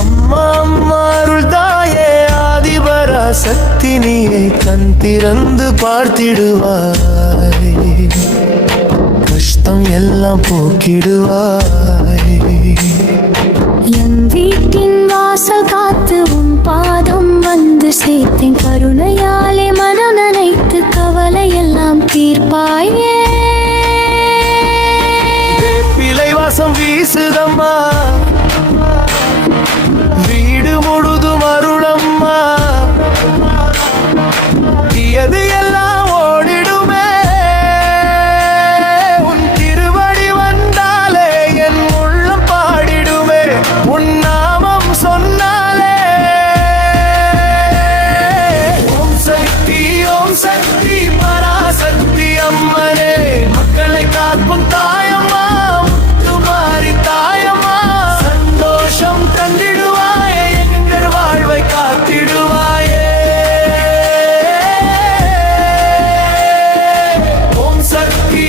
அம்மா அம்மா அருள்தாயே ஆதிபரா சக்தி நீயை கண் திறந்து பார்த்திடுவாய், கஷ்டம் எல்லாம் போக்கிடுவாய். என் வீட்டின் வாசல் காத்து உன் பாதம் வந்து சேர்த்தேன், கருணையாலே மனம் நினைத்து கவலை எல்லாம் தீர்ப்பாயே. பிள்ளை வாசம் வீசுதம்மா, வீடு முழுதும் அருளம்மா, எது எல்லாம் ஓடிடுமே உன் திருவடி வந்தாலே, என் உள்ளம் பாடிடுமே உன் நாமம் சொன்னாலே. ஓம் சக்தி பராசக்தி அம்மனே, மக்களை காக்கும் தாயம்மா, முத்துமாரி தாயம்மா, சந்தோஷம் தந்திடுவாயே, எங்கள் வாழ்வை காத்திடுவாயே. ஓம் சக்தி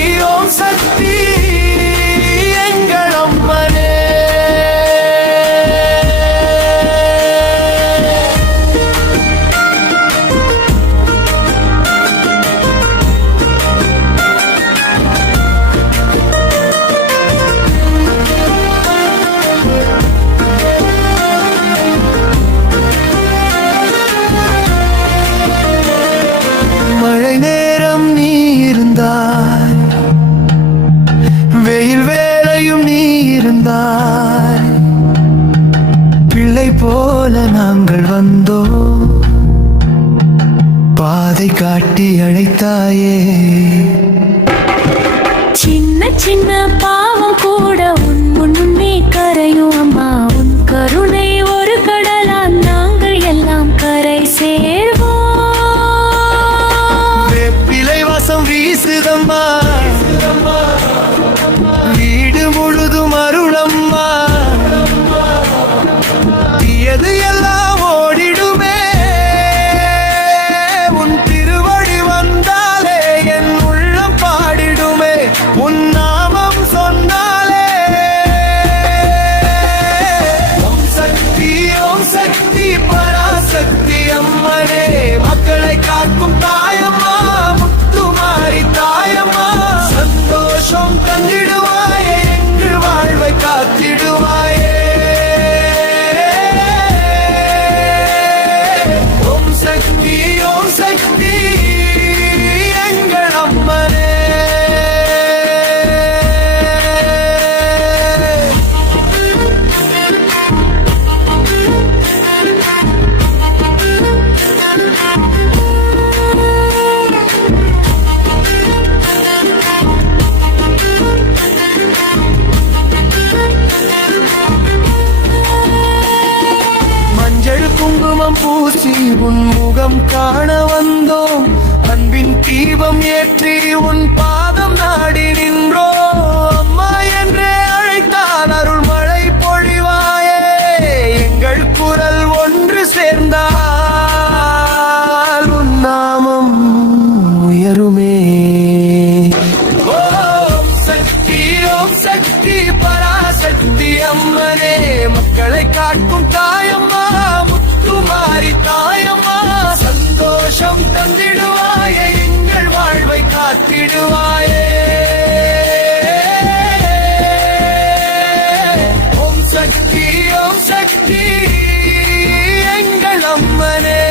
எங்கள் அம்மனே. மழை நேரம் நீ இருந்தாய், வெயில் வேளையும் நீ இருந்தாய், பிள்ளை போல நாங்கள் வந்தோம், பாதை காட்டி அழைத்தாயே. சின்ன சின்ன பாவம் கூட உன் முன்னே கரையும் அம்மா, உன் கருணை ஒரு கடலா நாங்கள் எல்லாம் கரை சேர்வோம். பிள்ளை வாசம் வீசுதம்மா, வீடு முழுதும் அருளம்மா, எது எல்லாம் ஓடிடுமே உன் திருவடி வந்தாலே, என் உள்ளம் பாடிடுமே உன் நாமம் சொன்னாலே. ஓம் சக்தி பராசக்தி அம்மனே, மக்களை காக்கும் தாயம்மா, முத்துமாரி தாயம்மா, சந்தோஷம் தந்திடுவாயே, எங்கள் வாழ்வை காத்திடுவாயே. ஓம் சக்தி எங்கள் அம்மனே. மஞ்சள் குங்குமம் பூசி உன் முகம் காண வந்தோம், அன்பின் தீபம் ஏற்றி உன் பாதம் நாடி நின்றோ. அம்மா என்றே அழைத்தால் அருள் மழை பொழிவாயே, எங்கள் குரல் ஒன்று சேர்ந்தால் உன் நாமம் உயருமே. ஓம் சக்தி பராசக்தி அம்மனே, மக்களை காக்கும் தாயம்மா, முத்துமாரி தாயம்மா, சந்தோஷம் தந்திடுவாயே, எங்கள் வாழ்வை காத்திடுவாயே. ஓம் சக்தி எங்கள் அம்மனே.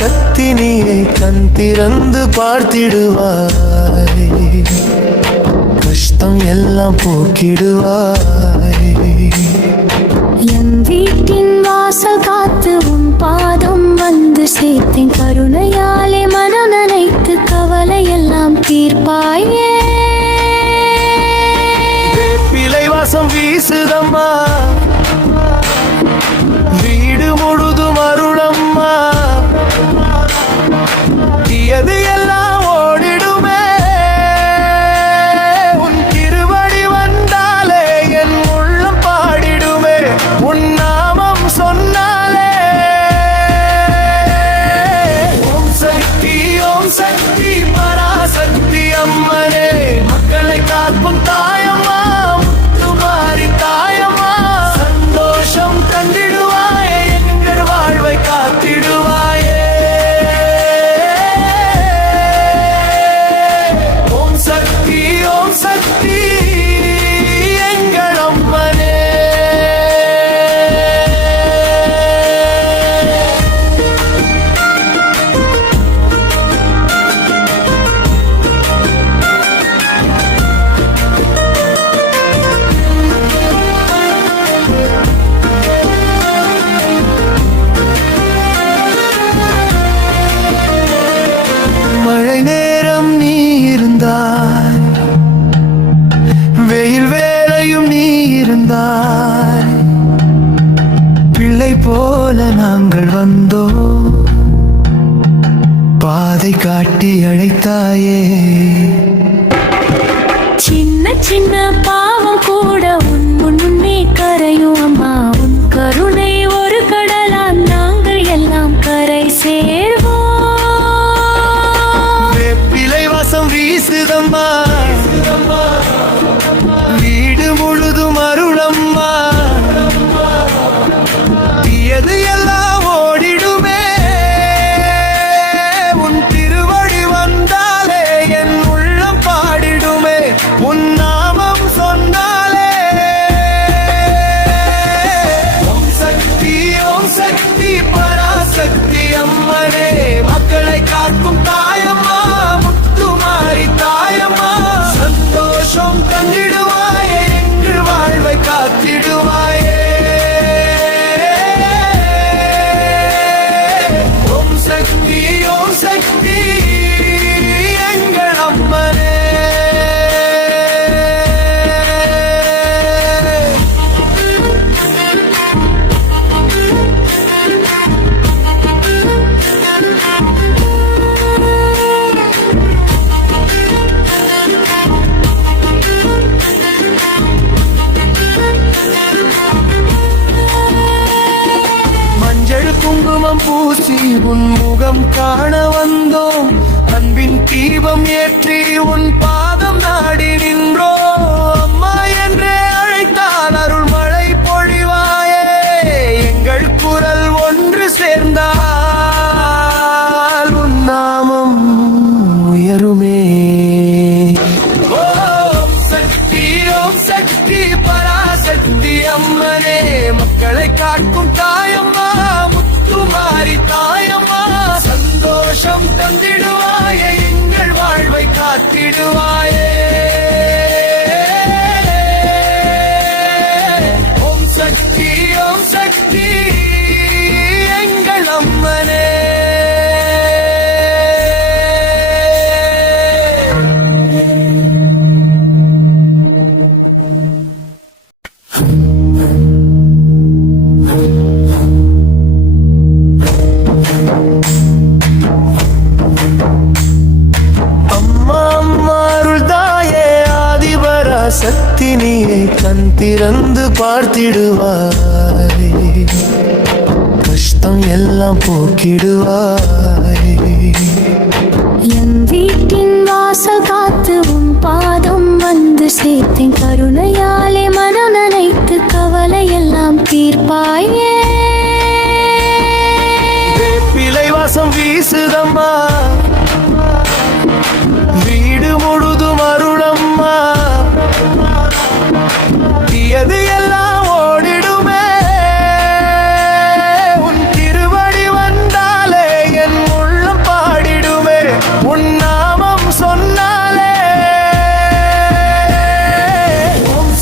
சக்தி நீயை கண் திறந்து பார்த்திடுவாய், கஷ்டம் எல்லாம் போக்கிடுவாய். என் வீட்டின் வாசல் காத்து உன் பாதம் வந்து சேர்த்தேன், கருணையாலே மனம் நினைத்து கவலை எல்லாம் தீர்ப்பாயே. பிள்ளை வாசம் வீசுதம்மா, வந்தோ பாதை காட்டி அழைத்தாயே சின்ன சின்ன பாவம் கூட உன் முன்னே கரையும் அம்மா உன் கருணை ஒரு கடலா நாங்கள் எல்லாம் கரை சேர்வோம் வேப்பிலை வாசம் வீசுதம்மா வீடு முழுதும் அருளம்மா தீயது எல்லாம் ஓடிடுமே உன் திருவடி வந்தாலே என் உள்ளம் பாடிடுமே உன் நாமம் சொன்னாலே ஓம் சக்தி பராசக்தி அம்மனே மக்களை காக்கும் தாயம்மா முத்துமாரி தாயம்மா சந்தோஷம் தந்திடுவாயே எங்கள் வாழ்வை காத்திடுவாயே ஓம் சக்தி எங்கள் அம்மனே மஞ்சள் குங்குமம் பூசி உன் முகம் காண வந்தோம் அன்பின் தீபம் ஏற்றி உன் பாதம் நாடி நின்றோ அம்மா என்றே அழைத்தால் அருள் மழை பொழிவாயே எங்கள் குரல் ஒன்று சேர்ந்தால் உன் நாமம் உயருமே ஓம் சக்தி பராசக்தி அம்மனே மக்களை காக்கும் தாயம்மா முத்துமாரி தாயம்மா சந்தோஷம் தந்திடுவாயே எங்கள் வாழ்வை காத்திடுவாயே ஓம் சக்தி எங்கள் அம்மனே சக்தி நீயே கண் திறந்து பார்த்திடுவாய் கஷ்டம் எல்லாம் போக்கிடுவாய் என் வீட்டின் வாசல் காத்து உன் பாதம் வந்து சேர்த்தேன் கருணையாலே மனம் நினைத்து கவலை எல்லாம் தீர்ப்பாயே வேப்பிலை வாசம் வீசுதம்மா வீடு முழுதும் அருளம்மா தீயது எல்லாம் ஓடிடுமே உன் திருவடி வந்தாலே என் உள்ளம் பாடிடுமே உன் நாமம் சொன்னாலே ஓம்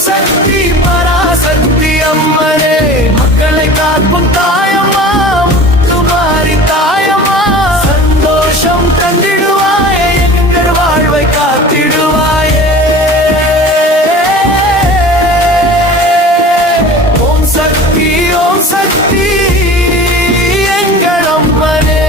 சக்தி பராசக்தி அம்மனே மக்களை காக்கும் தாயம்மா முத்துமாரி தாயம்மா சந்தோஷம் தந்திடுவாயே எங்கள் வாழ்வை காத்திடுவாயே ஓம் சக்தி எங்கள் அம்மனே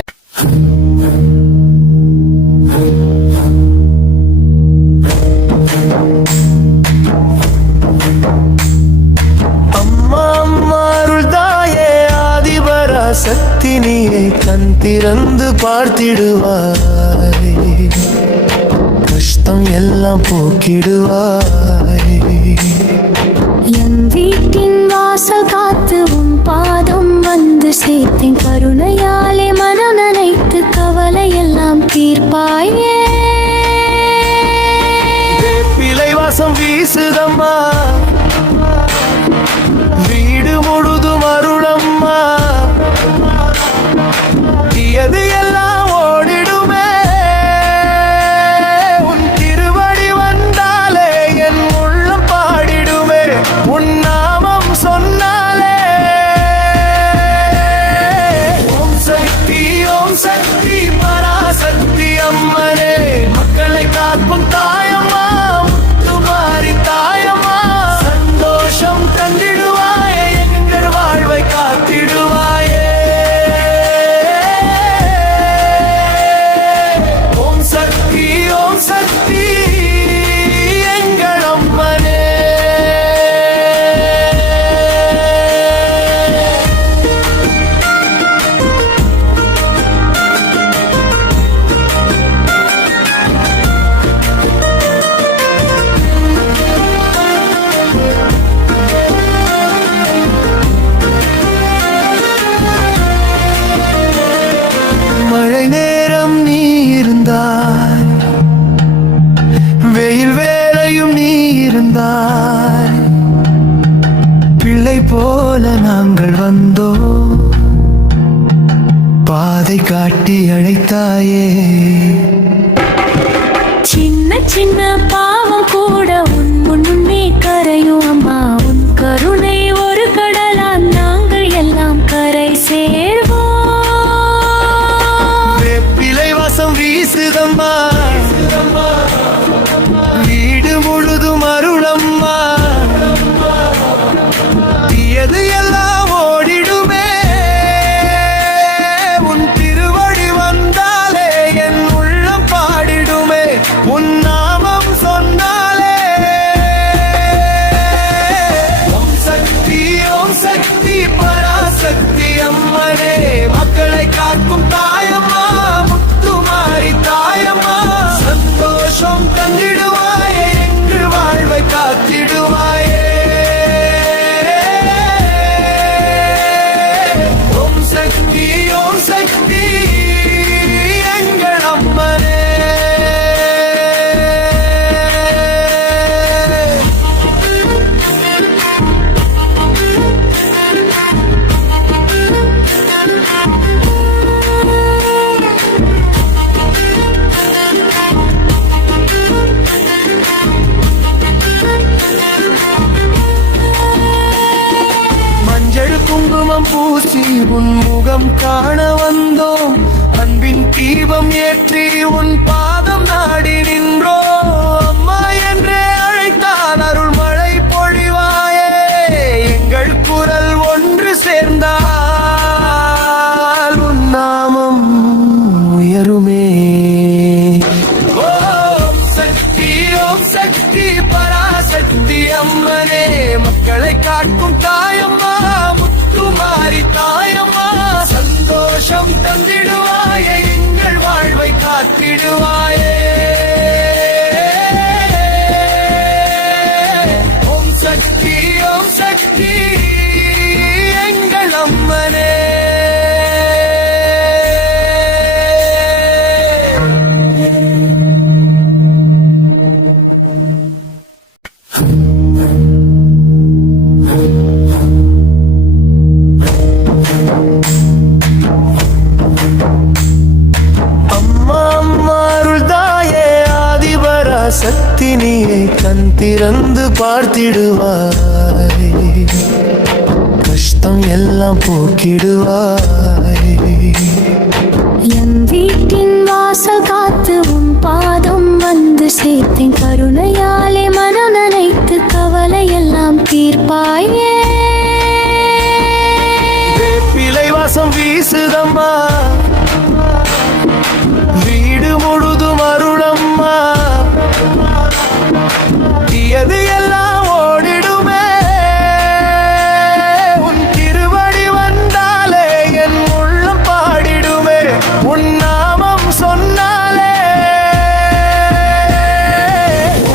அம்மா அருள் தாயே ஆதிபரா சக்தி நீயே கண் திறந்து பார்த்திடுவாய் கஷ்டம் எல்லாம் போக்கிடுவாய் என் வீட்டின் வாசல் காத்து உன் பாதம் வந்து சேர்த்தேன் கருணையாலே மனம் நினைத்து கவலை எல்லாம் தீர்ப்பாயே வேப்பிலை வாசம் வீசுதம்மா வீடு முழுதும் அருளம்மா தீயது எல்லாம் ஓடிடுமே உன் திருவடி வந்தாலே என் உள்ளம் பாடிடுமே உன் நாமம் சொன்னாலே ஓம் சக்தி பராசக்தி அம்மனே மக்களை காக்கும் தாயம்மா முத்துமாரி தாயம்மா சந்தோஷம் தந்திடுவாயே பிள்ளை போல நாங்கள் வந்தோம், பாதை காட்டி அழைத்தாயே. சின்ன சின்ன பாவம் கூட உன் முன்னே கரையும் அம்மா, உன் கருணை ஒரு கடலா நாங்கள் எல்லாம் கரை சேர்வோம். வேப்பிலை வாசம் வீசுதம்மா, வீடு முழுதும் அருளம்மா, தீயது எல்லாம் ஓடிடுமே. உன் திருவடி வந்தாலே என் உள்ளம் பாடிடுமே, உன் நாமம் சொன்னாலே. ஓம் சக்தி, ஓம் சக்தி, பராசக்தி அம்மனே, மக்களை காக்கும் தாயம்மா, முத்துமாரி தாயம்மா, சந்தோஷம் தந்திடுவாயே, எங்கள் வாழ்வை காத்திடுவாயே. ஓம் சக்தி, ஓம் சக்தி, எங்கள் அம்மனே. மஞ்சள் குங்குமம் பூசி உன் முகம் காண வந்தோம், அன்பின் தீபம் ஏற்றி உன் பாதம் நாடி நின்றோம். அம்மா என்றே அழைத்தால் அருள் மழை பொழிவாயே, எங்கள் குரல் ஒன்று சேர்ந்தால் உன் நாமம் உயருமே. ஓம் சக்தி, ஓம் சக்தி, பராசக்தி அம்மனே, மக்களை காக்கும் தாயம்மா, முத்துமாரி தாயம்மா, சந்தோஷம் தந்திடுவாயே, எங்கள் வாழ்வை காத்திடுவாயே. ஓம் சக்தி, ஓம் சக்தி, எங்கள் அம்மனே. அம்மா அம்மா அருள்தாயே, ஆதிபரா சக்தி நீயே, கண் திறந்து பார்த்திடுவாய், கஷ்டம் எல்லாம் போக்கிடுவாய். என் வீட்டின் வாசல் காத்து உன் பாதம் வந்து சேர்த்தேன், கருணையாலே மனம் நினைத்து கவலை எல்லாம் தீர்ப்பாயே. வேப்பிலை வாசம் வீசுதம்மா, வீடு முழுதும் அருளம்மா, தீயது எல்லாம் ஓடிடுமே. உன் திருவடி வந்தாலே என் உள்ளம் பாடிடுமே, உன் நாமம் சொன்னாலே.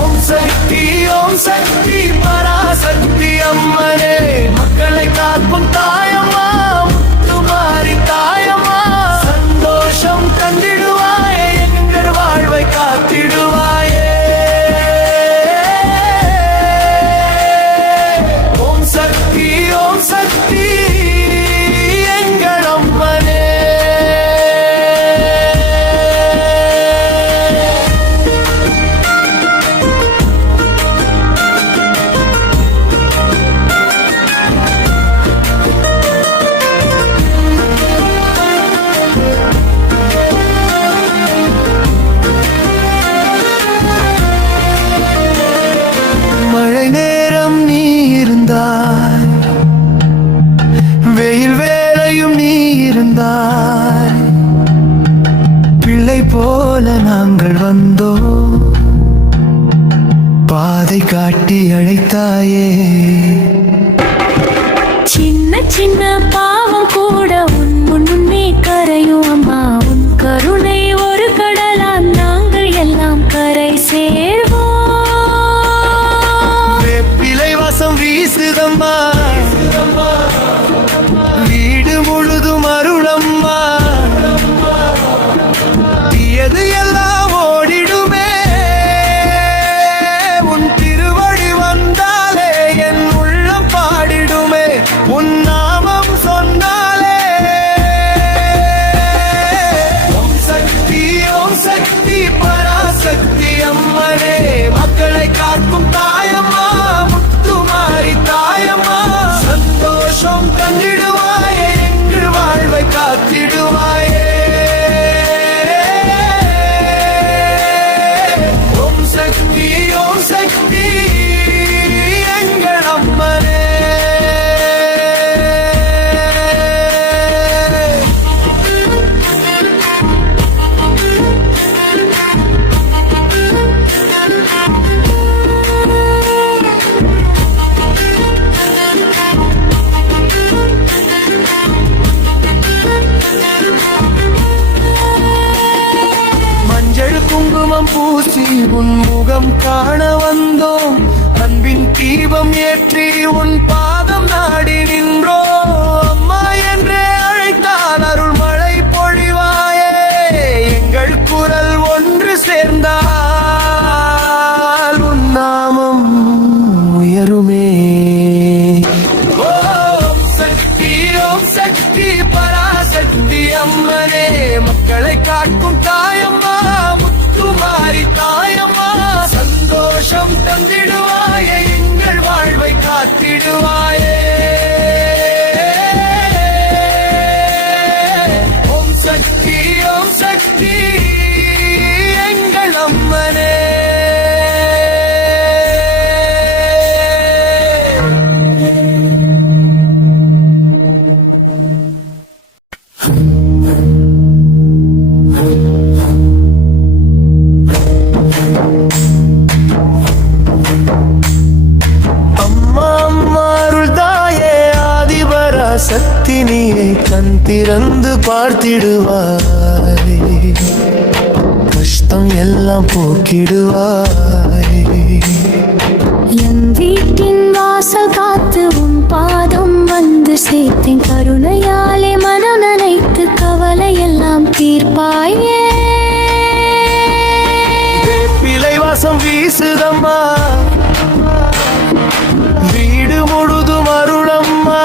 ஓம் சக்தி, ஓம் சக்தி, பராசக்தி அம்மனே, மக்களை காக்கும் தாயம்மா, முத்துமாரி தாயம்மா, சந்தோஷம் தந்திடுவாயே, எங்கள் வாழ்வை காத்திடுவாயே. ஓம் சக்தி, ஓம் சக்தி, எங்கள் அம்மனே. மழை நேரம் நீ இருந்தாய், வெயில் வேளையும் நீ இருந்தாய், பிள்ளை போல நாங்கள் வந்தோம், பாதை காட்டி அழைத்தாயே. சின்ன சின்ன பாவம் கூட உன் முன்னே கரையும் அம்மா, உன் கருணை ஒரு கடலா நாங்கள் எல்லாம் கரை சேர்வோம். வேப்பிலை வாசம் வீசுதம்மா, வீடு முழுதும் அருளம்மா, தீயது எல்லாம் ஓடிடுமே. உன் திருவடி வந்தாலே என் உள்ளம் பாடிடுமே, பூசி உன் முகம் காண வந்தோம். அன்பின் தீபம் ஏற்றி உன் பாதம் நாடி நின்றோ. அம்மா என்றே அழைத்தால் அருள் மழை பொழிவாயே. எங்கள் குரல் ஒன்று சேர்ந்தால் உன் நாமம் உயருமே. ஓம் சக்தி, ஓம் சக்தி, பராசக்தி அம்மனே. மக்களை காக்கும் தாயம்மா, முத்துமாரி தாயம்மா. சந்தோஷம் தந்திடுவாயே, எங்கள் வாழ்வை காத்திடுவாயே. ஓம் சக்தி, ஓம் சக்தி, எங்கள் அம்மனே. சக்தினியை கண் திறந்து பார்த்திடுவாய். கஷ்டம் எல்லாம் போக்கிடுவாய். என் வீட்டின் வாசல் காத்து உன் பாதம் வந்து சேர்த்தேன். கருணையாலே மனம் நினைத்து கவலை எல்லாம் தீர்ப்பாயே. பிள்ளை வாசம் வீசுதம்மா, வீடு முழுதும் அருளம்மா.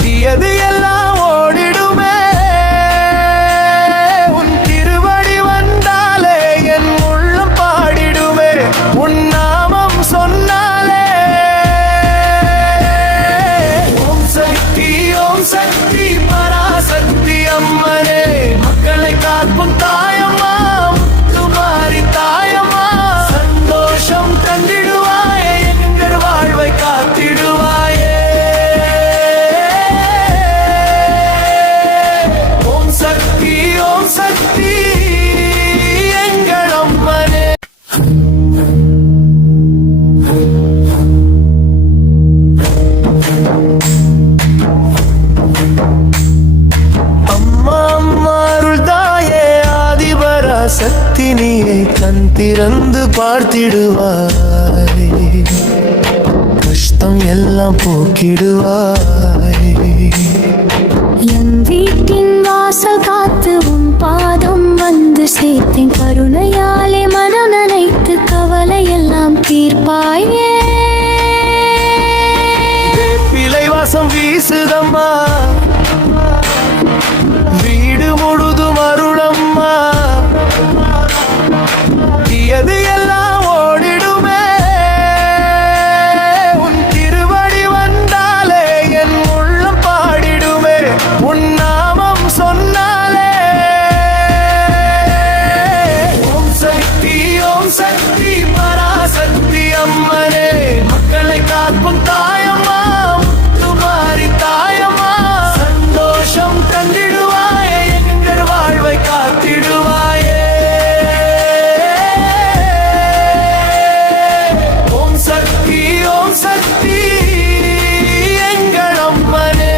தீயது எல்லாம் ஓடிடுமே, உன் திருவடி வந்தாலே என் உள்ளம் பாடிடுமே. உன் நாமம் சொன்னாலே. ஓம் சக்தி, ஓம் சக்தி, பராசக்தி அம்மனே. மக்களை காக்கும் தாயம்மா, முத்துமாரி தாயம்மா. சந்தோஷம் தந்திடுவாயே, எங்கள் வாழ்வை காத்திடுவாயே. ஓம் சக்தி, ஓம் சக்தி, எங்கள் அம்மனே. அம்மா அம்மா அருள்தாயே, ஆதிபரா சக்தினியை கண் திறந்து பார்த்திடுவாய். கஷ்டம் எல்லாம் போக்கிடுவாய். என் வீட்டின் வாசல் காத்து உன் பாதம் வந்து சேர்த்தேன். கருணையாலே மனம் நினைத்து கவலை எல்லாம் தீர்ப்பாயே. பிள்ளை வாசம் வீசுதம்மா, வீடு முழுதும் அருளம்மா. தீயது எல்லாம் ஓடிடுமே, உன் திருவடி வந்தாலே என் உள்ளம் பாடிடுமே. உன் நாமம் சொன்னாலே. ஓம் சக்தி, ஓம் சக்தி, பராசக்தி அம்மனே. மக்களை காக்கும் தாயம்மா, முத்துமாரி தாயம்மா. சந்தோஷம் தந்திடுவாயே, எங்கள் வாழ்வை காத்திடுவாயே. ஓம் சக்தி, ஓம் சக்தி, எங்கள் அம்மனே.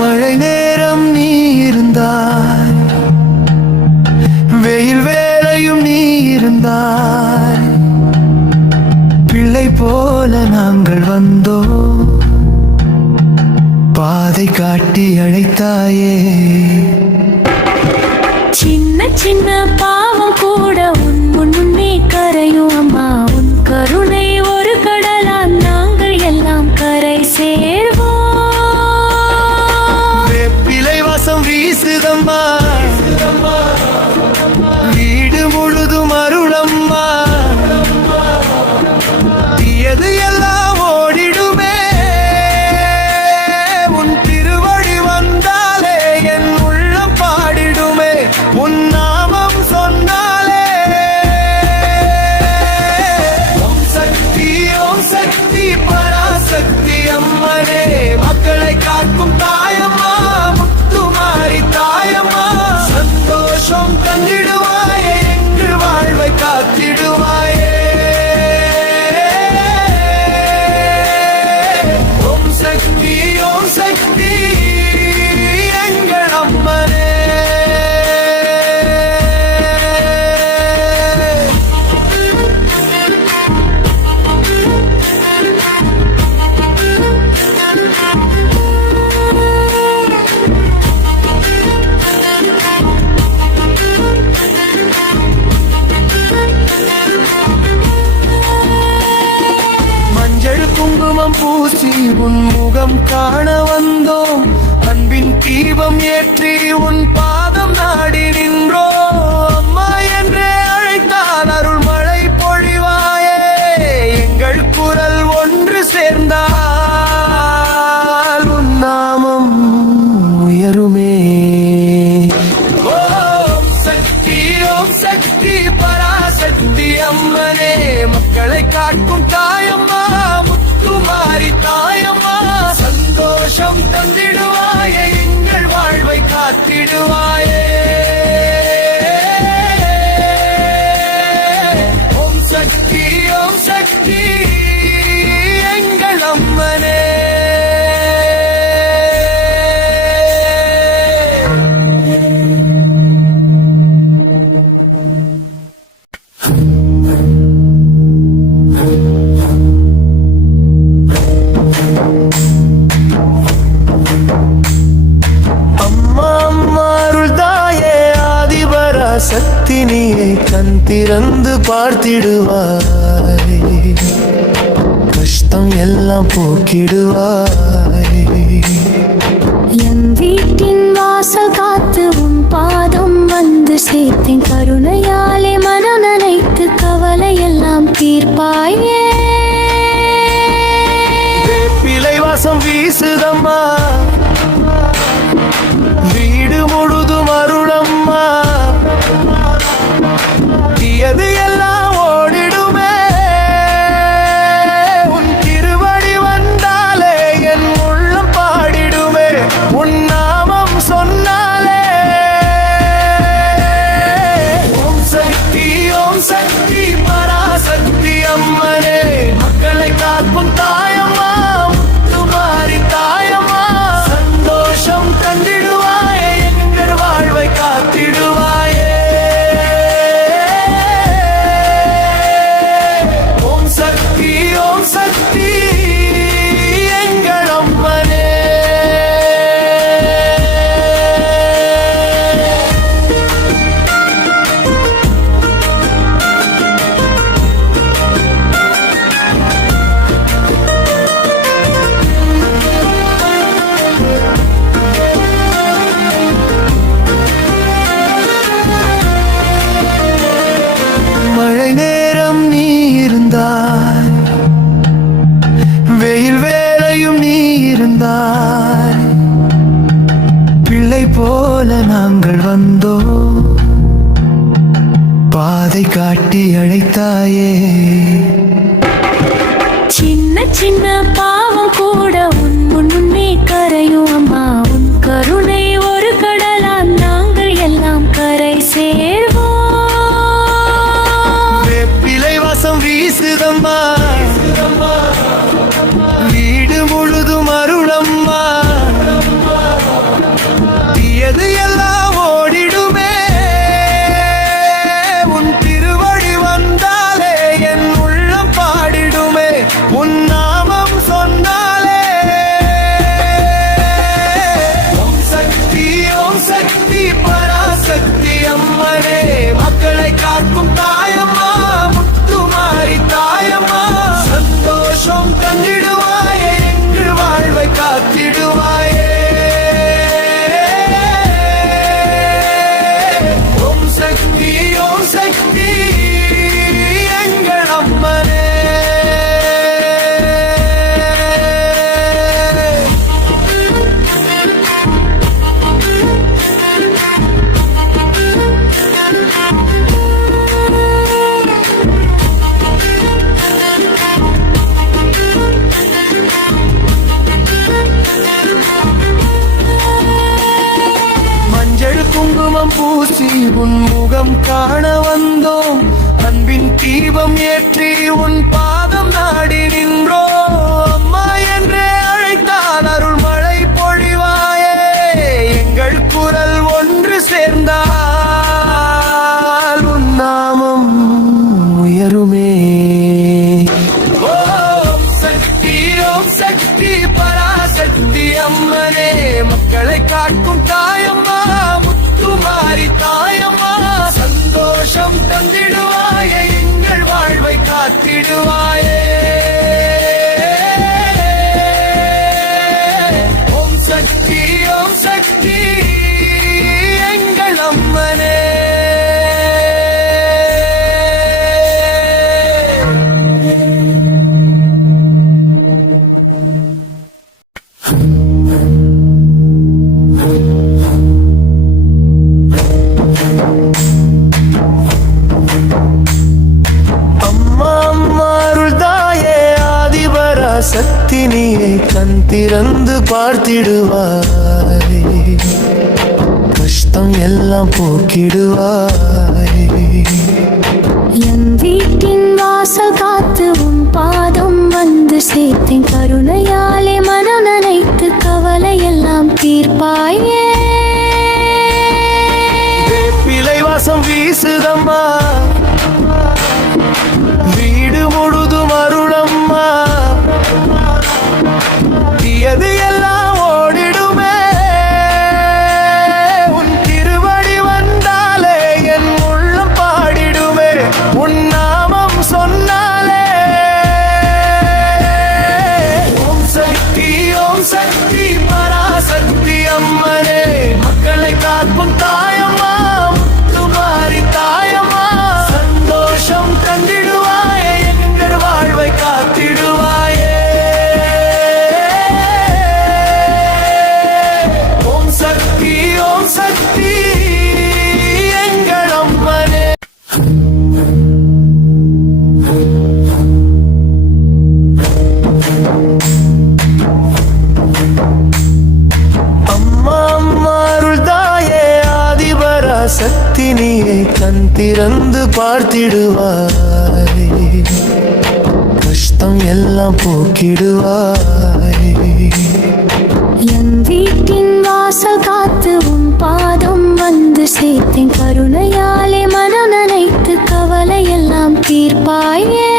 மழை நேரம் நீ இருந்தாய், வெயில் வேளையும் நீ இருந்தாய். பிள்ளை போல நாங்கள் வந்தோம், பாதை காட்டி அழைத்தாயே. சின்ன சின்ன பாவம் கூட உன் முன்னே கரையும் அம்மா. உன் கருணை ஒரு கடலா, நாங்கள் எல்லாம் கரை சேர்வோம். பிள்ளை வாசம் வீசுதம்மா, வீடு முழுதும் அருளம்மா. தீயது எல்லாம் ஓடிடுமே, உன் திருவடி வந்தாலே என் உள்ளம் பாடிடுமே. உன் நாமம் சொன்னாலே. ஓம் சக்தி, முகம் காண வந்தோம் அன்பின் தீபம் ஏற்றி உன் பாதம் நாடி நின்றோ அம்மா என்றே அழைத்தால் அருள் மழை பொழிவாயே எங்கள் குரல் ஒன்று சேர்ந்தால் உன் நாமம் உயருமே ஓம் சக்தி பராசக்தி அம்மனே மக்களை காக்கும் தாயம்மா முத்துமாரி தாயம்மா சந்தோஷம் தந்திடுவாயே எங்கள் வாழ்வை காத்திடுவாயே ஓம் சக்தி எங்கள் அம்மனே சக்தினியை கண் திறந்து பார்த்திடுவாய் கஷ்டம் எல்லாம் போக்கிடுவாய் என் வீட்டின் வாசல் காத்து உன் பாதம் வந்து சேர்த்தேன் கருணையாலே மனம் நினைத்து கவலை எல்லாம் தீர்ப்பாயே வேப்பிலை வாசம் வீசுதம்மா வீடு முழுதும் அருளம்மா தீயது எல்லாம் ஓடிடுமே உன் திருவடி வந்தாலே என் உள்ளம் பாடிடுமே உன் நாமம் சொன்னாலே ஓம் சக்தி பராசக்தி அம்மனே மக்களை காக்கும் தாயம்மா முத்துமாரி தாயம்மா சந்தோஷம் தந்திடுவாயே எங்கள் வாழ்வை காத்திடுவாயே ஓம் சக்தி எங்கள் அம்மனே மழை நேரம் நீ இருந்தாய் வெயில் வேளையும் நீ இருந்தாய் பிள்ளை போல நாங்கள் வந்தோம் பாதை காட்டி அழைத்தாயே சின்ன சின்ன பாவம் கூட உன் முன்னே கரையும் அம்மா உன் கருணை ஒரு கடலா நாங்கள் எல்லாம் கரை சேர்வோம் வேப்பிலை வாசம் வீசுதம்மா வீடு முழுதும் அருளம்மா தீயது எல்லாம் ஓடிடுமே உன் திருவடி வந்தாலே என் உள்ளம் பாடிடுமே உன் நாமம் சொன்னாலே ஓம் சக்தி பராசக்தி அம்மனே மக்களை காக்கும் தாயம்மா முத்துமாரி தாயம்மா சந்தோஷம் தந்திடுவாயே எங்கள் வாழ்வை காத்திடுவாயே ஓம் சக்தி எங்கள் அம்மனே மஞ்சள் குங்குமம் பூசி உன் முகம் காண வந்தோம் அன்பின் தீபம் ஏற்றி உன் பாதம் நாடி நின்றோ அம்மா என்றே அழைத்தால் அருள் மழை பொழிவாயே எங்கள் குரல் ஒன்று சேர்ந்தால் உன் நாமம் உயருமே ஓம் சக்தி பராசக்தி அம்மனே மக்களை காக்கும் தாயம்மா முத்துமாரி தாயம்மா சந்தோஷம் தந்திடுவாயே எங்கள் வாழ்வை காத்திடுவாயே சக்தி நீயே கண் திறந்து பார்த்திடுவாய் கஷ்டம் எல்லாம் போக்கிடுவாய் என் வீட்டின் வாசல் காத்து உன் பாதம் வந்து சேர்த்தேன் கருணையாலே மனம் நனைத்து கவலை எல்லாம் தீர்ப்பாயே பிழை வாசம் வீசுதம்மா வீடு முழுதும் அருளம்மா தீயது எல்லாம் ஓடிடுமே உன் திருவடி வந்தாலே என் உள்ளம் பாடிடுமே உன் நாமம் சொன்னாலே ஓம் சக்தி பராசக்தி அம்மனே மக்களை காக்கும் தாயம்மா முத்துமாரி தாயம்மா சந்தோஷம் தந்திடுவாயே எங்கள் வாழ்வை காத்திடுவாயே ஓம் சக்தி எங்கள் அம்மனே சக்தி நீயை கண் திறந்து பார்த்திடுவாய் கஷ்டம் எல்லாம் போக்கிடுவாய் என் வீட்டின் வாசல் காத்து உன் பாதம் வந்து சேர்த்தேன் கருணையாலே மனம் நனைத்து கவலை எல்லாம் தீர்ப்பாயே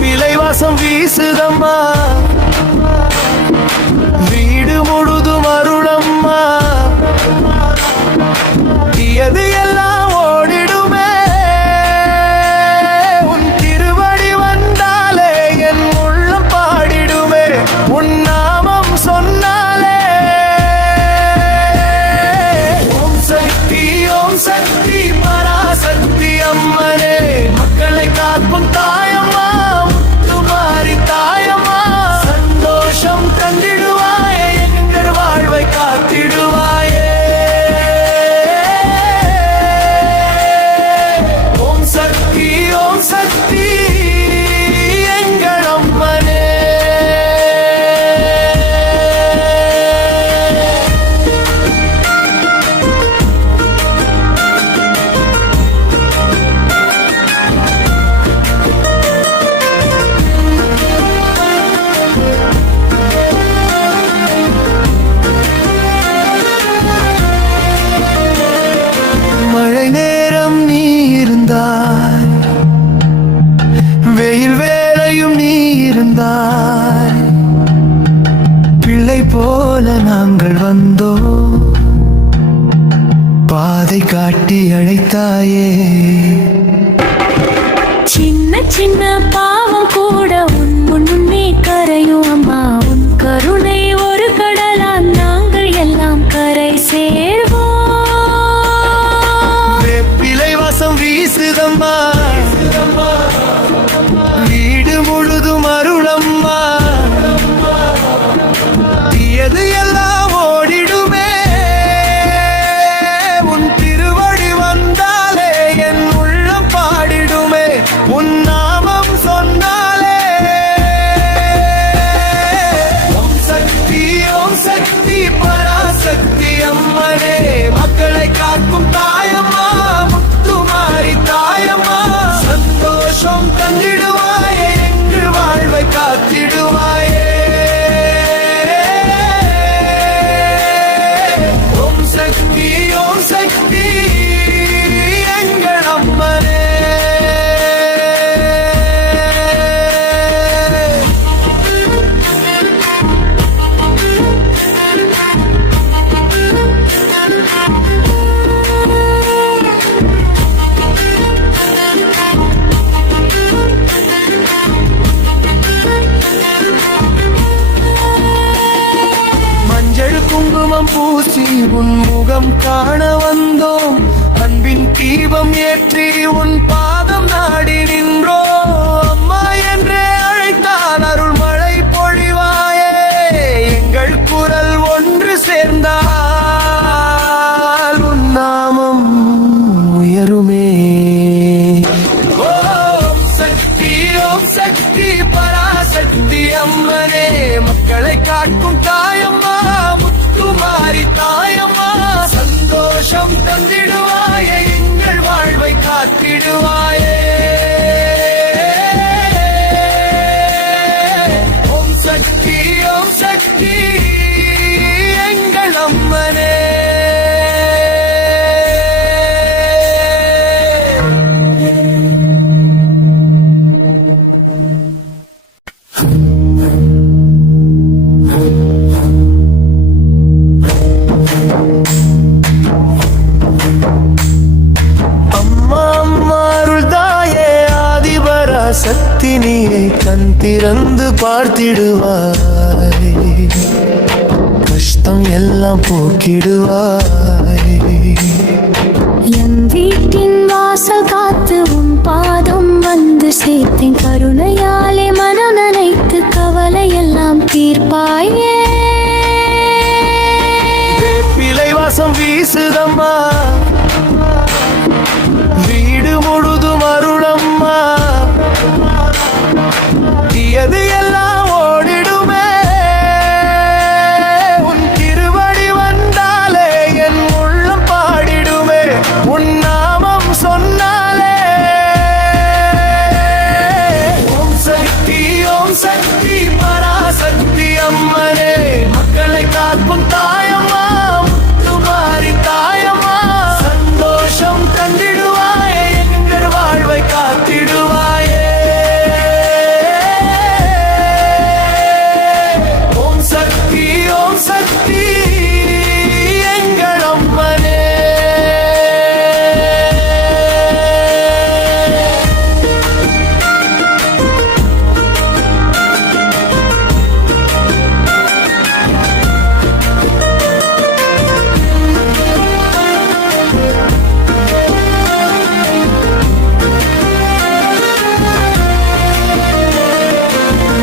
பிழை வாசம் வீசுதம்மா வீடு முழுதும் அருளம்மா தீயது எல்லாம் ஓடிடுமே உன் திருவடி வந்தாலே என் உள்ளம் பாடிடுமே உன் நாமம் சொன்னாலே ஓம் சக்தி பராசக்தி அம்மனே மக்களை காக்கும் தாயம்மா முத்துமாரி தாயம்மா சந்தோஷம் தந்திடுவாயே எங்கள் வாழ்வை காத்திடுவாயே ஓம் சக்தி எங்கள் அம்மனே மழை நேரம் நீ இருந்தாய் வெயில் வேளையும் நீ இருந்தாய் பிள்ளை போல நாங்கள் வந்தோம் பாதை காட்டி அழைத்தாயே சின்ன சின்ன பாவம் கூட உன் முன்னே கரையும் அம்மா உன் கருணை ஒரு கடலா நாங்கள் எல்லாம் கரை சேர்வோம் பிழை வாசம் வீசுதம்மா வீடு முழுதும் அருளம்மா தீயது எல்லாம் ஓடிடுமே உன் திருவடி வந்தாலே என் உள்ளம் பாடிடுமே உன் நாமம் சொன்னாலே ஓம் சக்தி பராசக்தி அம்மனே மக்களை காக்கும் தாயம்மா முத்துமாரி தாயம்மா சந்தோஷம் தந்திடுவாயே எங்கள் வாழ்வை காத்திடுவாயே ஓம் சக்தி எங்கள் அம்மனே குங்குமம் பூசி உன் முகம் காண வந்தோம் அன்பின் தீபம் ஏற்றி உன் பாதம் நாடி நின்றோ அம்மா என்றே அழைத்தால் அருள் மழை பொழிவாயே எங்கள் குரல் ஒன்று சேர்ந்தால் உன் நாமம் உயருமே ஓம் சக்தி பரா தந்திடுவாயே எங்கள் வாழ்வை காத்திடுவாயே ஓம் சக்தி எங்கள் அம்மனே சக்தி நீயை கண் திறந்து பார்த்திடுவாய் கஷ்டம் எல்லாம் போக்கிடுவாய் என் வீட்டின் வாசல் காத்து உன் பாதம் வந்து சேர்த்தேன் கருணையாலே மனம் நினைத்து கவலை எல்லாம் தீர்ப்பாயே பிள்ளை வாசம் வீசுதம்மா வீடு முழுதும் அருளம்மா தீயது எல்லாம் ஓடிடுமே உன் திருவடி வந்தாலே என் உள்ளம் பாடிடுமே உன் நாமம் சொன்னாலே ஓம் சக்தி பராசக்தி அம்மனே மக்களை காக்கும் தாயம்மா முத்துமாரி தாயம்மா சந்தோஷம் தந்திடுவாயே எங்கள் வாழ்வை காத்திடுவாயே ஓம் சக்தி எங்கள் அம்மனே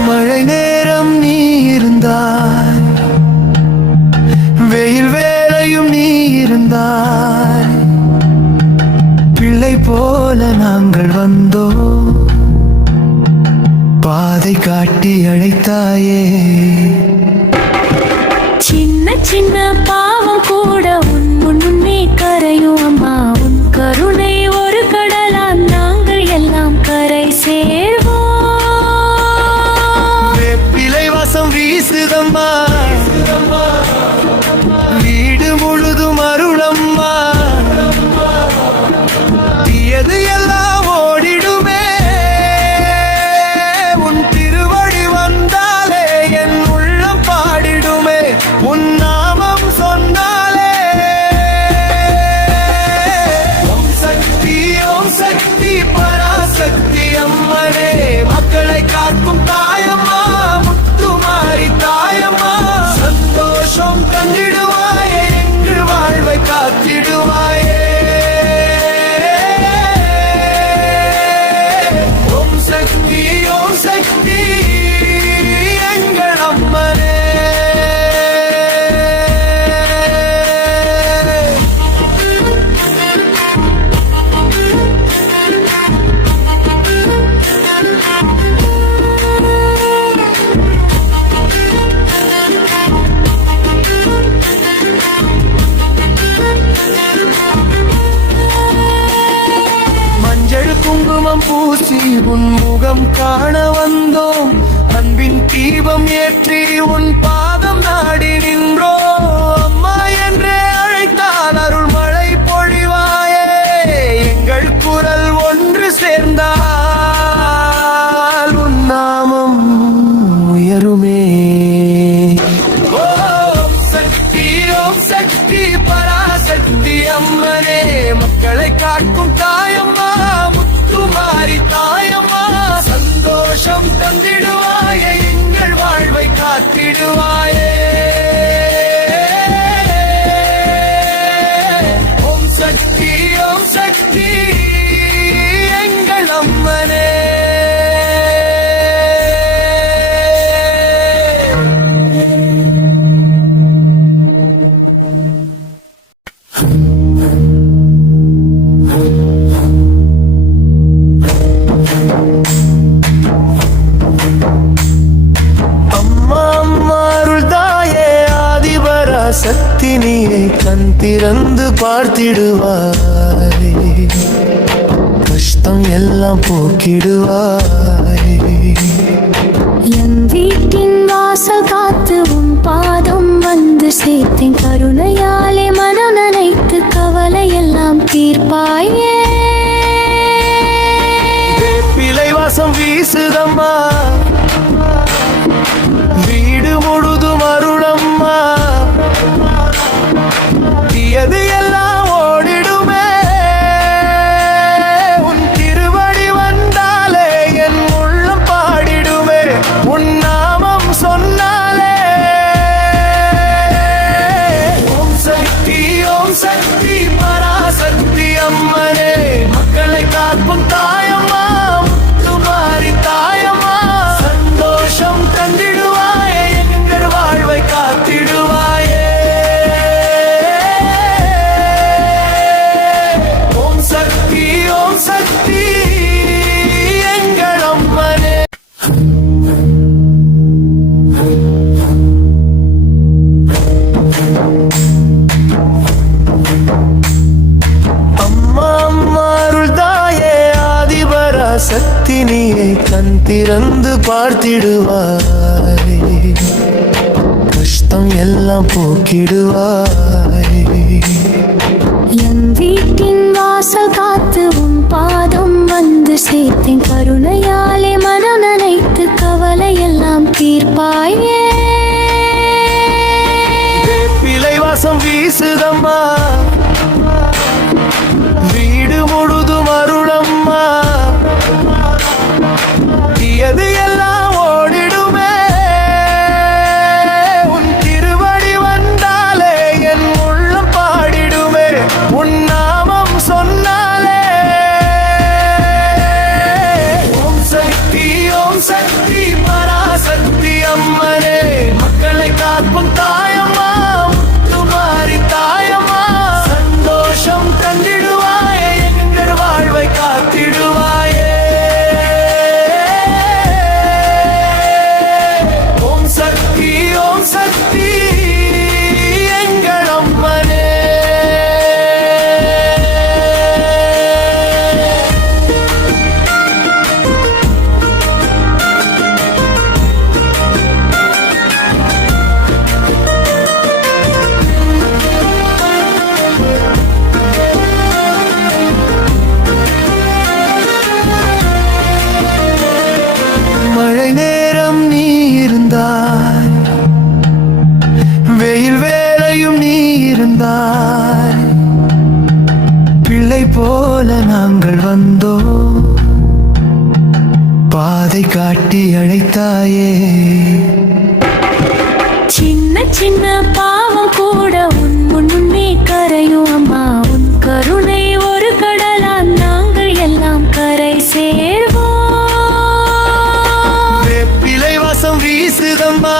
மழை நேரம் நீ இருந்தாய் வெயில் வேளையும் நீ இருந்தாய் பிள்ளை போல நாங்கள் வந்தோம் பாதை காட்டி அழைத்தாயே சின்ன சின்ன பாவம் கூட உன் முன்னே கரையும் அம்மா உன் கருணை ஒரு கடலா நாங்கள் எல்லாம் கரை சேர்வோம் பிள்ளை வாசம் வீசுதம்மா வீடு முழுதும் அருளம்மா தீயது எல்லாம் ஓடிடுமே உன் திருவடி வந்தாலே என் உள்ளம் பாடிடுமே உன் நாமம் சொன்னாலே ஓம் சக்தி பராசக்தி அம்மனே மக்களை காக்கும் தாயம்மா முத்துமாரி தாயம்மா சந்தோஷம் தந்திடுவாயே எங்கள் வாழ்வை காத்திடுவாயே ஓம் சக்தி எங்கள் அம்மனே மஞ்சள் குங்குமம் பூசி உன் முகம் காண வந்தோம் அன்பின் தீபம் ஏற்றி உன் பாதம் நாடி நின்றோ அம்மா என்றே அழைத்தால் அருள் மழை பொழிவாயே எங்கள் குரல் ஒன்று சேர்ந்தால் உன் நாமம் உயருமே ஓம் சக்தி பராசக்தி அம்மனே மக்களை காக்கும் தாயம்மா முத்துமாரி தாயம்மா சந்தோஷம் தந்திடுவாயே எங்கள் வாழ்வை காத்திடுவாயே ஓம் சக்தி எங்கள் அம்மனே சக்தி நீயை கண் திறந்து பார்த்திடுவாய், கஷ்டம் எல்லாம் போக்கிடுவாய். என் வீட்டின் வாசல் காத்து உன் பாதம் வந்து சேர்த்தேன், கருணையாலே மனம் நினைத்து கவலை எல்லாம் தீர்ப்பாயே. பிள்ளை வாசம் வீசுதம்மா, வீடு முழுதும் அருளம்மா, தீயது எல்லாம் ஓடிடுமே. உன் திருவடி வந்தாலே என் உள்ளம் பாடிடுமே, உன் நாமம் சொன்னாலே. ஓம் சக்தி ஓம் சக்தி பராசக்தி அம்மனே, மக்களை காக்கும் தாயம்மா, முத்துமாரி தாயம்மா, சந்தோஷம் தந்திடுவாயே, எங்கள் வாழ்வை காத்திடுவாயே. ஓம் சக்தி எங்கள் அம்மனே. அம்மா அம்மா அருள் தாயே, ஆதிபரா சக்தி நீயே, கண் திறந்து பார்த்திடுவாய், கஷ்டம் எல்லாம் போக்கிடுவாய். என் வீட்டின் வாசல் காத்து உன் பாதம் வந்து சேர்த்தேன், கருணையாலே மனம் நினைத்து கவலை எல்லாம் தீர்ப்பாயே. பிள்ளை வாசம் வீசுதம்மா, வீடு முழுதும் அருளம்மா, தீயது எல்லாம் ஓடிடுமே. உன் திருவடி வந்தாலே என் உள்ளம் பாடிடுமே, உன் நாமம் சொன்னாலே. ஓம் சக்தி பராசக்தி அம்மனே, மக்களை காக்கும் தாயம்மா, முத்துமாரி தாயம்மா, சந்தோஷம் தந்திடுவாயே, எங்கள் வாழ்வை காத்திடுவாயே. ஓம் சக்தி எங்கள் அம்மனே. மழை நேரம் நீ இருந்தாய், வெயில் வேளையும் நீ இருந்தாய், பிள்ளை போல நாங்கள் வந்தோம், பாதை காட்டி அழைத்தாயே. சின்ன சின்ன பாவம் கூட உன் முன்னே கரையும் அம்மா, உன் கருணை ஒரு கடலா, நாங்கள் எல்லாம் கரை சேர்வோம். பிள்ளை வாசம் வீசுதம்மா,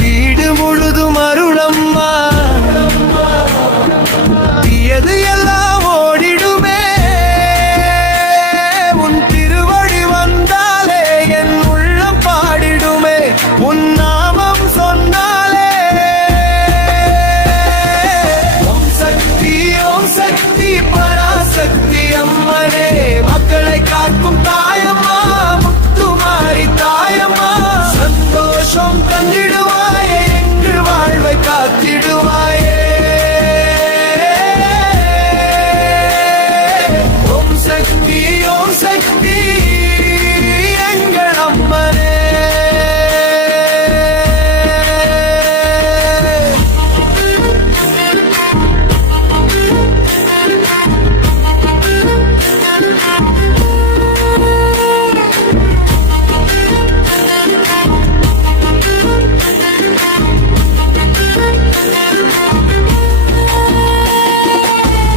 வீடு முழுதும் அருளம்மா, தீயது எல்லாம் ஓடிடுமே. உன் திருவடி வந்தாலே என் உள்ளம் பாடிடுமே, உன் நாமம் சொன்னாலே. ஓம் சக்தி பராசக்தி அம்மனே, மக்களை காக்கும் தாயம்மா, முத்துமாரி தாயம்மா, சந்தோஷம் தந்திடுவாயே, எங்கள் வாழ்வை காத்திடுவாயே. ஓம் சக்தி எங்கள் அம்மனே.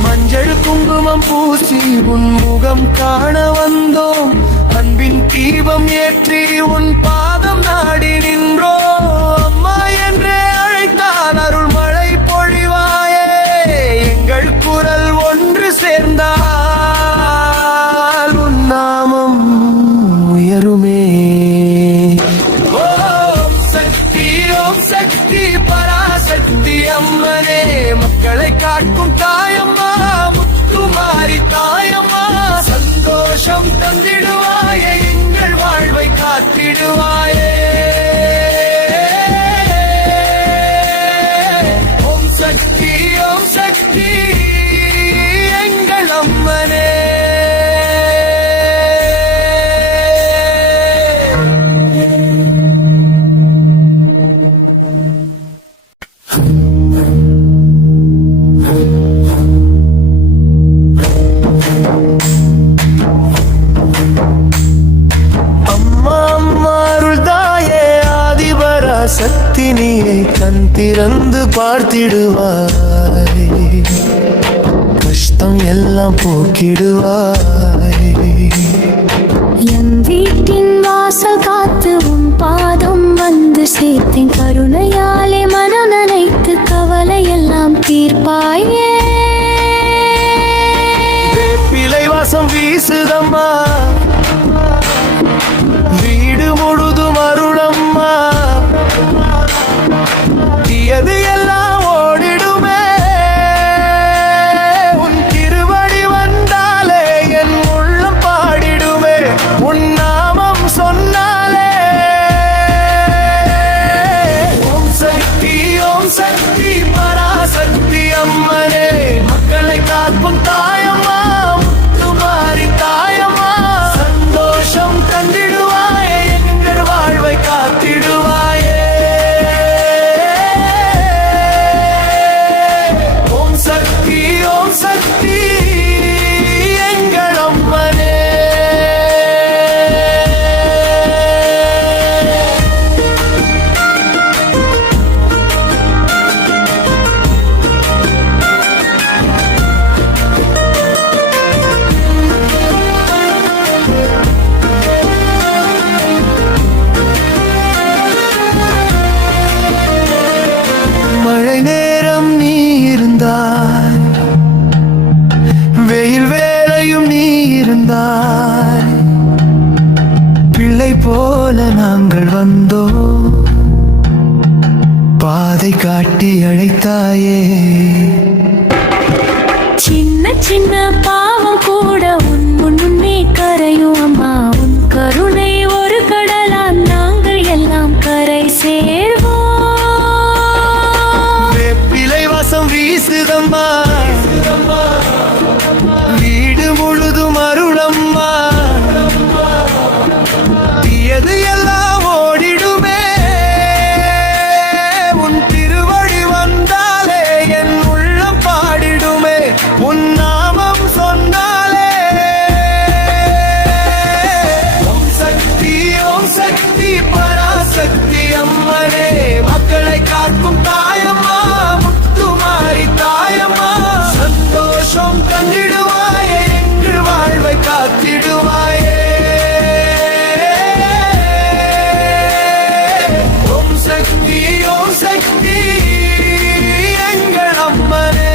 மஞ்சள் குங்குமம் பூசி உன் முகம் காண வந்தோம், அன்பின் தீபம் ஏற்றி உன் பாதம் நாடி நின்றோம். அம்மா என்றே அழைத்தால் அருள் மழை பொழிவாயே, எங்கள் குரல் ஒன்று சேர்ந்தால் உன் நாமம் உயருமே. ஓம் சக்தி பராசக்தி அம்மா. காக்கும் தாயம்மா முத்துமாரி தாயம்மா சந்தோஷம் தந்திடுவாயே எங்கள் வாழ்வை காத்திடுவாயே ஓம் சக்தி எங்கள் அம்மனே சக்தினியை கண் திறந்து பார்த்திடுவாய் கஷ்டம் எல்லாம் போக்கிடுவாய் என் வீட்டின் வாசல் காத்து உன் பாதம் வந்து சேர்த்தேன் கருணையாலே மனம் நினைத்து கவலை எல்லாம் தீர்ப்பாயே பிள்ளை வாசம் வீசுதம்மா வீடு முழுதும் அருளம்மா எது எல்லாம் ஓடிடுமே உன் திருவடி வந்தாலே என் உள்ளம் பாடிடுமே உன் நாமம் சொன்னாலே ஓம் சக்தி பராசக்தி அம்மனே மக்களை காக்கும் தாயம்மா முத்துமாரி தாயம்மா சந்தோஷம் தந்திடுவாயே எங்கள் வாழ்வை காத்திடுவாயே சக்தி எங்கள் அம்மனே மழை நேரம் நீ இருந்தாய் வெயில் வேளையும் நீ இருந்தாய் பிள்ளை போல நாங்கள் வந்தோம் பாதை காட்டி அழைத்தாயே சின்ன சின்ன பாவம் கூட உன் முன்னே கரையும் அம்மா உன் கருணை ஒரு கடலா நாங்கள் எல்லாம் கரை சேர்வோம் பிள்ளை வாசம் வீசுதம்மா வீடு முழுதும் அருளம்மா தீயது எல்லாம் ஓடிடுமே உன் திருவடி வந்தாலே என் உள்ளம் பாடிடுமே உன் நாமம் சொன்னாலே ஓம் சக்தி பராசக்தி அம்மனே மக்களை காக்கும் தாயம்மா முத்துமாரி தாயம்மா சந்தோஷம் தந்திடுவாயே எங்கள் வாழ்வை காத்திடுவாயே ஓம் சக்தி எங்கள் அம்மனே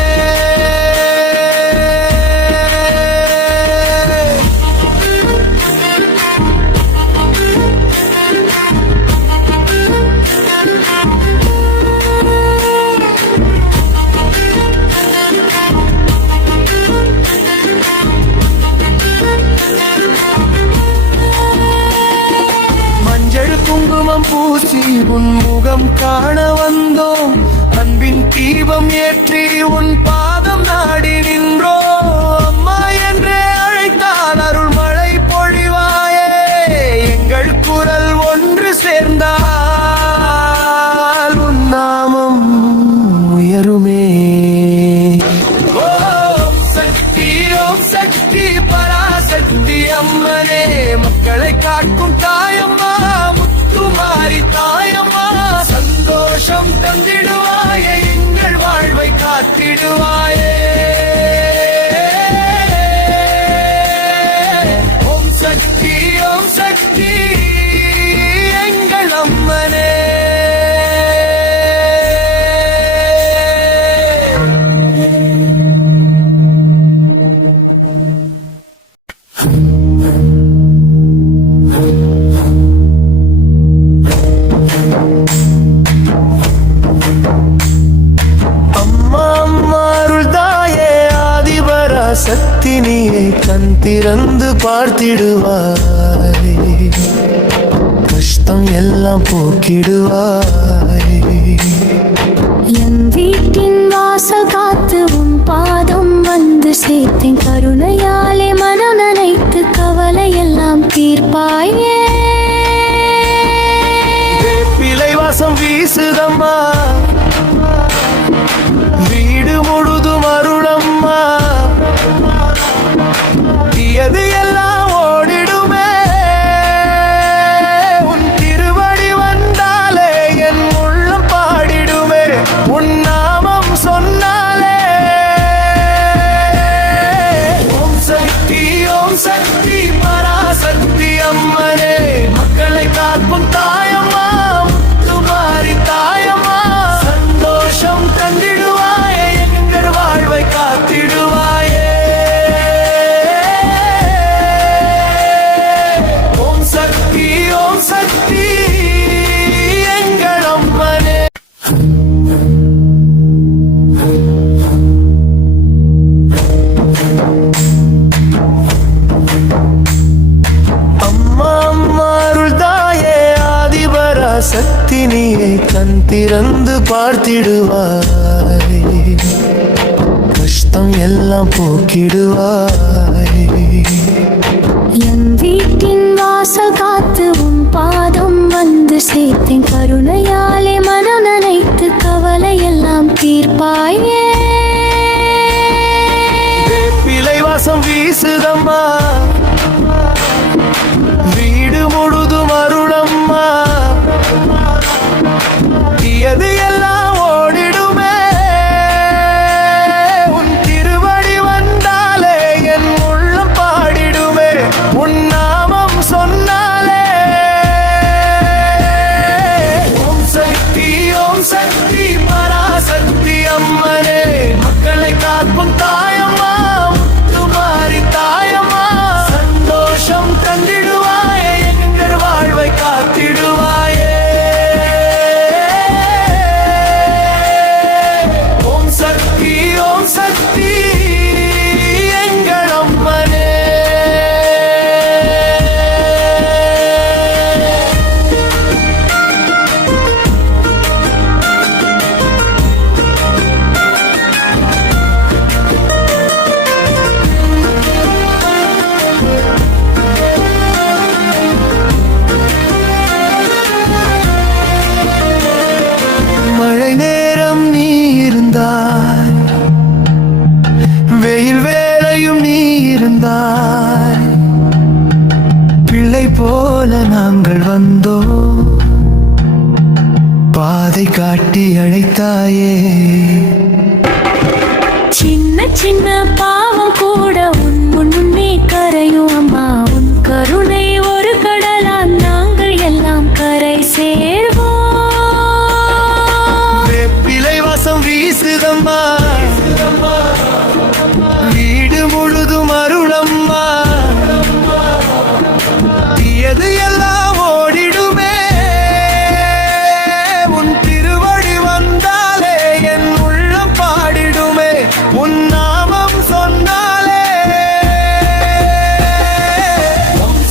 குங்குமம் பூசி உன் முகம் காண வந்தோம் அன்பின் தீபம் ஏற்றி உன் பாதம் நாடி நின்றோ அம்மா என்றே அழைத்தால் அருள் மழை பொழிவாயே எங்கள் குரல் ஒன்று சேர்ந்தால் உன் நாமம் உயருமே ஓம் சக்தி பராசக்தி அம்மனே மக்களை காக்கும் தாயம்மா முத்துமாரி தாயம்மா சந்தோஷம் தந்திடுவாயே எங்கள் வாழ்வை காத்திடுவாயே ஓம் சக்தி எங்கள் அம்மனே பராசக்தி நீயே கண் திறந்து பார்த்திடுவாய் கஷ்டம் எல்லாம் போக்கிடுவாய் என் வீட்டின் வாசல் காத்து உன் பாதம் வந்து சேர்த்தேன் கருணையாலே மனம் நனைத்து கவலை எல்லாம் தீர்ப்பாயே பிழை வாசம் வீசுதம்மா வீடு முழுதும் அருளம்மா எது எல்லாம் ஓடிடுமே உன் திருவடி வந்தாலே என் உள்ளம் பாடிடுமே உன் நாமம் சொன்னாலே ஓம் சக்தி பராசக்தி அம்மனே மக்களை காக்கும் தாயம்மா முத்துமாரி தாயம்மா சந்தோஷம் தந்திடுவாயே எங்கள் வாழ்வை காத்திடுவாயே ஓம் சக்தி எங்கள் அம்மனே அம்மா அம்மா அருள் தாயே ஆதிபரா சக்தி நீயே கண் திறந்து பார்த்திடுவாய் கஷ்டம் எல்லாம் போக்கிடுவாய் என் வீட்டின் வாசல் காத்து உன் பாதம் வந்து சேர்த்தேன் கருணையாலே மனம் நனைத்து கவலை எல்லாம் தீர்ப்பாயே பிழை வாசம் வீசுதம்மா வீடு முழுதும் அருளம்மா எது எல்லாம் ஓடிடுமே உன் திருவடி வந்தாலே என் உள்ளம் பாடிடுமே உன் நாமம் சொன்னாலே ஓம் சக்தி பராசக்தி அம்மனே மக்களை காக்கும் தாயம்மா முத்துமாரி தாயம்மா சந்தோஷம் தந்திடுவாயே எங்கள் வாழ்வை காத்திடுவாயே ஓம் சக்தி எங்கள் அம்மனே மழை நேரம் நீ இருந்தாய் வெயில் வேளையும் நீ இருந்தாய் பிள்ளை போல நாங்கள் வந்தோம் பாதை காட்டி அழைத்தாயே சின்ன சின்ன பாவம் கூட உன் முன்னே கரையும் அம்மா உன் கருணை ஒரு கடலா நாங்கள் எல்லாம் கரை சேர்வோம் பிழை வாசம் வீசுதம்மா வீடு முழுதும் அருளம்மா எது எல்லாம் ஓடிடுமே உன் திருவடி வந்தாலே என் உள்ளம் பாடிடுமே உன் நாமம் சொன்னாலே ஓம்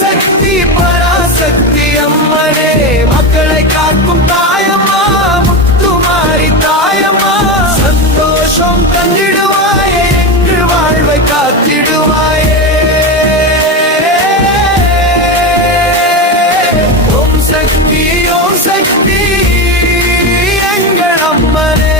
சக்தி பராசக்தி அம்மனே மக்களை காக்கும் தாயம்மா முத்துமாரி தாயம்மா சந்தோஷம் தந்திடுவாயே எங்கள் வாழ்வை காத்திடுவாயே ஓம் சக்தி எங்கள் அம்மனே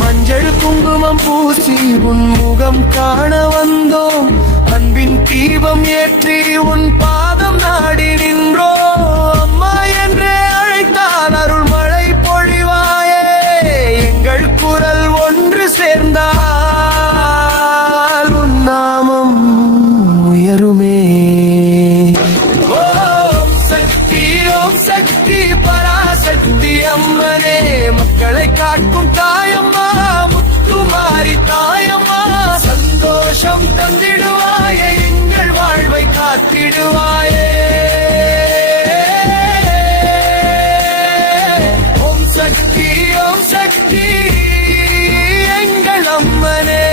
மஞ்சள் குங்குமம் பூசி உன் முகம் காண வந்தோம் அன்பின் தீபம் ஏற்றி உன் பாதம் நாடி நின்றோ அம்மா என்றே அழைத்தான் அருள் மழை பொழிவாயே எங்கள் குரல் ஒன்று சேர்ந்தால் உன் நாமம் உயருமே ஓம் சக்தி அம்மனே மக்களை காக்கும் தாயம்மா முத்துமாரி தாயம்மா சந்தோஷம் தந்திடுவாயே எங்கள் வாழ்வை காத்திடுவாயே ஓம் சக்தி எங்கள் அம்மனே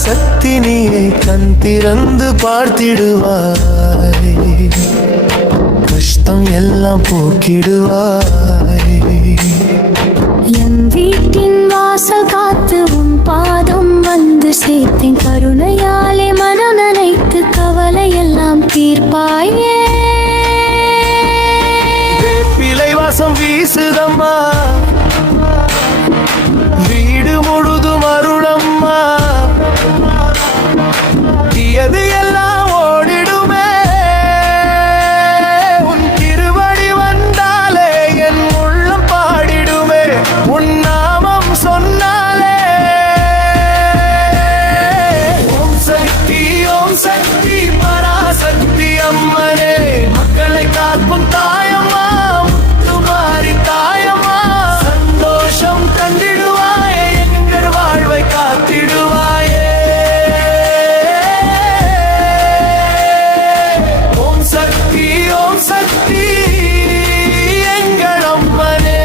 சக்தினியை கண் திறந்து பார்த்திடுவாய் கஷ்டம் எல்லாம் போக்கிடுவாய் என் வீட்டின் வாசல் காத்து உன் பாதம் வந்து சேர்த்தேன் கருணையாலே மனம் நினைத்து கவலை எல்லாம் தீர்ப்பாயே பிள்ளை வாசம் வீசுதம்மா வீடு முழுதும் அருளம்மா தீயது எல்லாம் ஓடிடுமே உன் திருவடி வந்தாலே என் உள்ளம் பாடிடுமே உன் நாமம் சொன்னாலே ஓம் சக்தி பராசக்தி அம்மனே மக்களை காக்கும் தாயம்மா முத்துமாரி தாயம்மா சந்தோஷம் தந்திடுவாயே எங்கள் வாழ்வை காத்திடுவாயே ஓம் சக்தி எங்கள் அம்மனே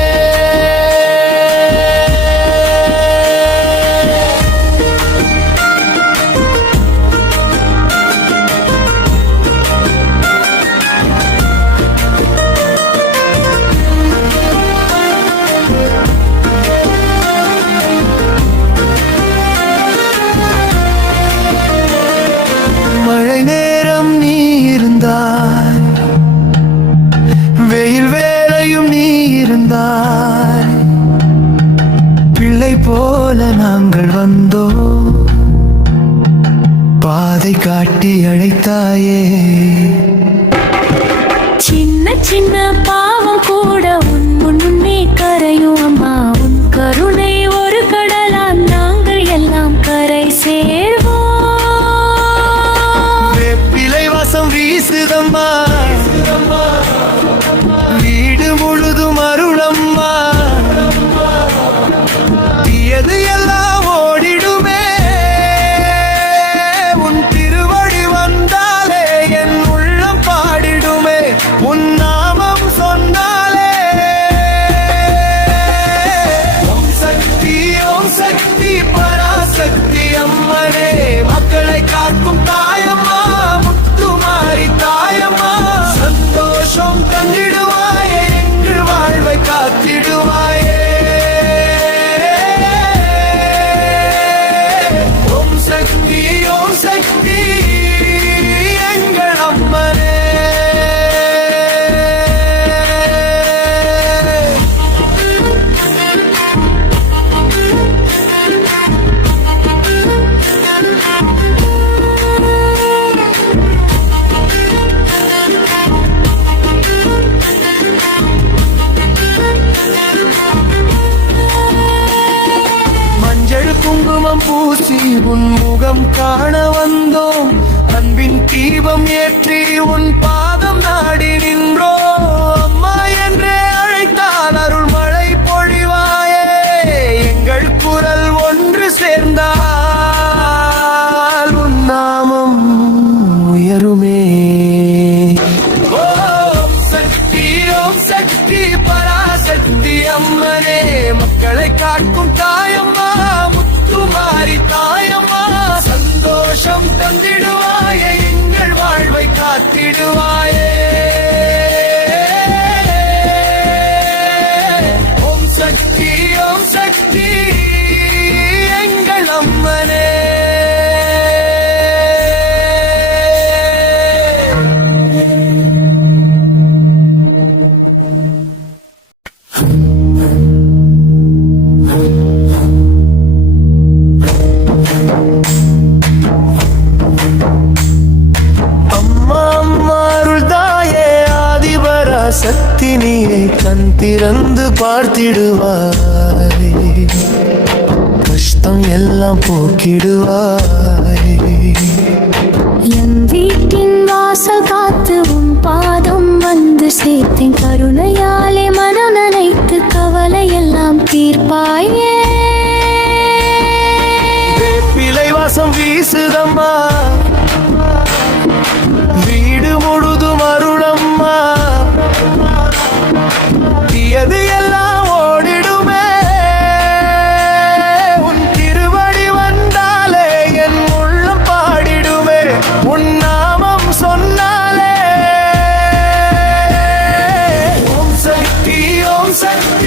மழை நேரம் நீ இருந்தாய் வெயில் வேளையும் நீ இருந்தாய் பிள்ளை போல நாங்கள் வந்தோம் பாதை காட்டி அழைத்தாயே சின்ன சின்ன பாவம் கூட உன் முன்னே கரையும் அம்மா உன் கருணை ஒரு கடலா நாங்கள் எல்லாம் கரை சேர்வோம் பிள்ளை வாசம் வீசுதம்மா வீடு முழுதும் அருளம்மா தீயது எல்லாம் ஓடிடுமே உன் திருவடி வந்தாலே என் உள்ளம் பாடிடுமே உன் நாமம் சொன்னாலே ஓம் சக்தி பராசக்தி அம்மனே மக்களை காக்கும் தாயம்மா முத்துமாரி தாயம்மா சந்தோஷம் தந்திடுவாயே எங்கள் வாழ்வை காத்திடுவாயே ஓம் சக்தி எங்கள் அம்மனே மஞ்சள் குங்குமம் பூசி உன் முகம் காண வந்தோம் அன்பின் தீபம் ஏற்றி உன் பாதம் நாடி நின்றோம் அம்மா என்றே அழைத்தால் அருள் மழை பொழிவாயே எங்கள் குரல் ஒன்று சேர்ந்தால் உன் நாமம் உயருமே ஓம் சக்தி பராசக்தி அம்மனே மக்களை காக்கும் தாயம்மா முத்துமாரி தாயம்மா சந்தோஷம் தந்திடுவாயே எங்கள் வாழ்வை காத்திடுவாயே கண் திறந்து பார்த்திடுவாய், கஷ்டம் எல்லாம் போக்கிடுவாய். என் வீட்டின் வாசல் காத்து உன் பாதம் வந்து சேர்த்தேன், கருணையாலே மனம் நினைத்து கவலை எல்லாம் தீர்ப்பாயே. வேப்பிலை வாசம் வீசுதம்மா, வீடு முழுதும் அருளம்மா, தீயது எல்லாம் ஓடிடுமே. உன் திருவடி வந்தாலே என் உள்ளம் பாடிடுமே, உன் நாமம் சொன்னாலே. ஓம் சக்தி ஓம் சக்தி